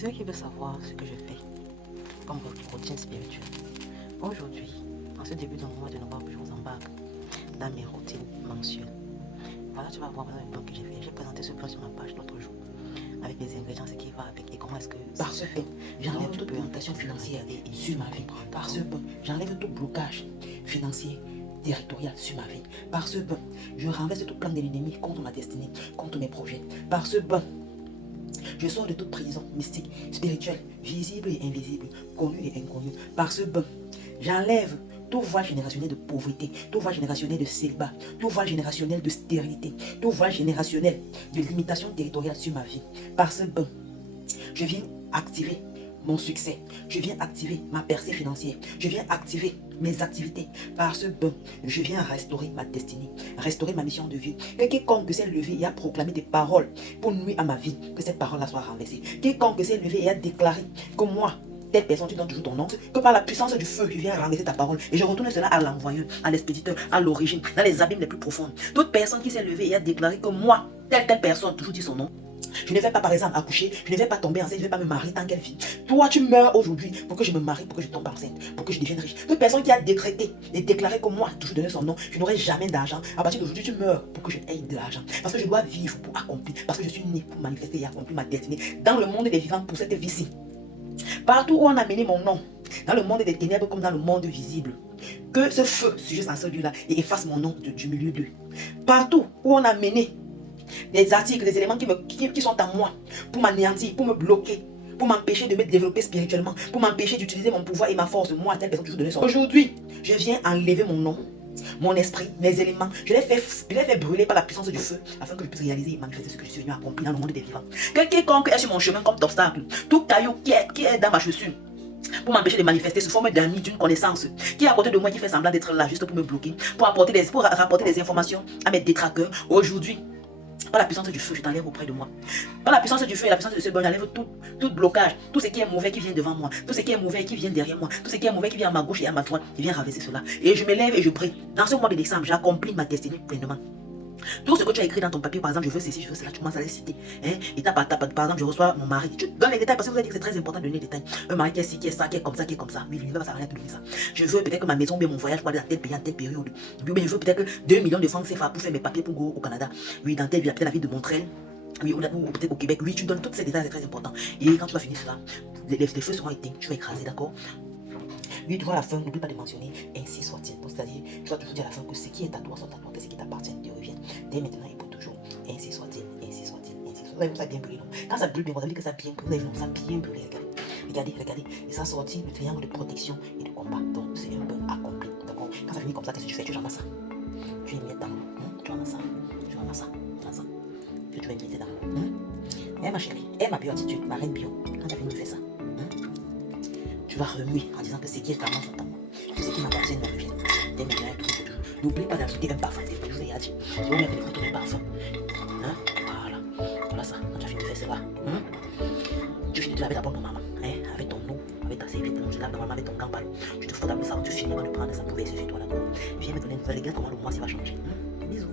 Ceux qui veulent savoir ce que je fais comme routine spirituelle. Aujourd'hui, en ce début de mois de novembre, je vous embarque dans mes routines mensuelles. Voilà, tu vas voir le plan que j'ai fait. J'ai présenté ce plan sur ma page l'autre jour, avec les ingrédients, ce qui va avec et comment est-ce que... Par ce fait, j'enlève toute limitation financière sur ma vie. Par ce plan, j'enlève tout blocage financier territorial sur ma vie. Par ce bain, je renverse tout plan de l'ennemi contre ma destinée, contre mes projets. Par ce bain, je sors de toute prison mystique, spirituelle, visible et invisible, connue et inconnue. Par ce bain, j'enlève tout voile générationnel de pauvreté, tout voile générationnel de célibat, tout voile générationnel de stérilité, tout voile générationnel de limitation territoriale sur ma vie. Par ce bain, je viens activer mon succès. Je viens activer ma percée financière. Je viens activer mes activités. Par ce bain, je viens restaurer ma destinée, restaurer ma mission de vie. Que quiconque s'est levé et a proclamé des paroles pour nuire à ma vie, que cette parole-là soit renversée. Quiconque s'est levé et a déclaré que moi, telle personne, tu donnes toujours ton nom, que par la puissance du feu, je viens renverser ta parole. Et je retourne cela à l'envoyeur, à l'expéditeur, à l'origine, dans les abîmes les plus profonds. Toute personne qui s'est levée et a déclaré que moi, telle personne, toujours dit son nom, je ne vais pas, par exemple, accoucher, je ne vais pas tomber enceinte, je ne vais pas me marier tant qu'elle vit. Toi, tu meurs aujourd'hui pour que je me marie, pour que je tombe enceinte, pour que je devienne riche. Toute personne qui a décrété et déclaré que moi, toujours donné son nom, je n'aurai jamais d'argent. À partir d'aujourd'hui, tu meurs pour que je aie de l'argent. Parce que je dois vivre pour accomplir, parce que je suis né pour manifester et accomplir ma destinée dans le monde des vivants pour cette vie-ci. Partout où on a mené mon nom, dans le monde des ténèbres comme dans le monde visible, que ce feu surgisse en celui-là et efface mon nom du milieu d'eux. Partout où on a mené des articles, des éléments qui sont à moi pour m'anéantir, pour me bloquer, pour m'empêcher de me développer spirituellement, pour m'empêcher d'utiliser mon pouvoir et ma force, moi, telle personne, toujours donner son. Aujourd'hui, je viens enlever mon nom, mon esprit, mes éléments. Je les fais brûler par la puissance du feu afin que je puisse réaliser et manifester ce que je suis venu accomplir dans le monde des vivants. Que quiconque est sur mon chemin comme obstacle, tout caillou qui est dans ma chaussure, pour m'empêcher de manifester sous forme d'amis, d'une connaissance, qui est à côté de moi, qui fait semblant d'être là juste pour me bloquer, pour rapporter des informations à mes détraqueurs, aujourd'hui, par la puissance du feu, je t'enlève auprès de moi. Par la puissance du feu et la puissance de ce bain, j'enlève tout blocage, tout ce qui est mauvais qui vient devant moi, tout ce qui est mauvais qui vient derrière moi, tout ce qui est mauvais qui vient à ma gauche et à ma droite, il vient renverser cela. Et je me lève et je prie. Dans ce mois de décembre, j'accomplis ma destinée pleinement. Tout ce que tu as écrit dans ton papier, par exemple, je veux ceci, je veux cela, tu commences à les citer. Étape par étape, par exemple, je reçois mon mari. Tu donnes les détails parce que vous avez dit que c'est très important de donner les détails. Un mari qui est ci, qui est ça, qui est comme ça, qui est comme ça. Oui, lui, il ne va pas s'arrêter de donner ça. Je veux peut-être que ma maison, bien mon voyage, pour aller dans tel pays, en telle période. Oui, mais je veux peut-être que 2 millions de francs CFA pour faire mes papiers pour go au Canada. Oui, dans telle ville, peut-être la ville de Montréal. Oui, ou peut-être au Québec. Oui, tu donnes tous ces détails, c'est très important. Et quand tu vas finir cela, les feux seront éteints, tu vas écraser, d'accord? Oui, tu vois à la fin, n'oublie pas de mentionner ainsi soit-il. C'est-à-dire, tu vas toujours dire à la fin que ce qui est à toi soit à toi, que ce qui t'appartient te revient. Dès maintenant et pour toujours. Ainsi soit-il, ainsi soit-il, ainsi soit-il. Vous avez vu ça bien brûlé, non? Quand ça brûle bien, vous avez dit que ça bien brûlé, non? Ça bien brûlé, regardez. Regardez. Et ça sortit le triangle de protection et de combat. Donc, c'est un peu accompli. D'accord? Quand ça finit comme ça, qu'est-ce que tu fais? Tu ramasses ça. Tu y mets dans l'eau. Tu ramasses ça. Tu ramasses ça. Puis tu vas y mettre dans l'eau. Ma chérie, ma béatitude, ma reine bio. Quand tu as fini de faire ça, tu vas remuer en disant que ce qui est à moi sont à moi. Que ce qui m'appartient me revient. Dès maintenant, tout. N'oublie pas d'ajouter un parfum. Je vous ai dit. Je vais mettre les photos de parfum. Voilà ça. Quand tu as fini de faire cela, tu finis de laver d'abord ton maman. Avec ton eau, avec ta serviette. Tu laves normalement avec ton grand ballon. Tu te frottes avec ça. Tu finis de prendre ça pour verser sur toi. Viens me donner une nouvelle. Regarde comment le mois va changer. Bisous.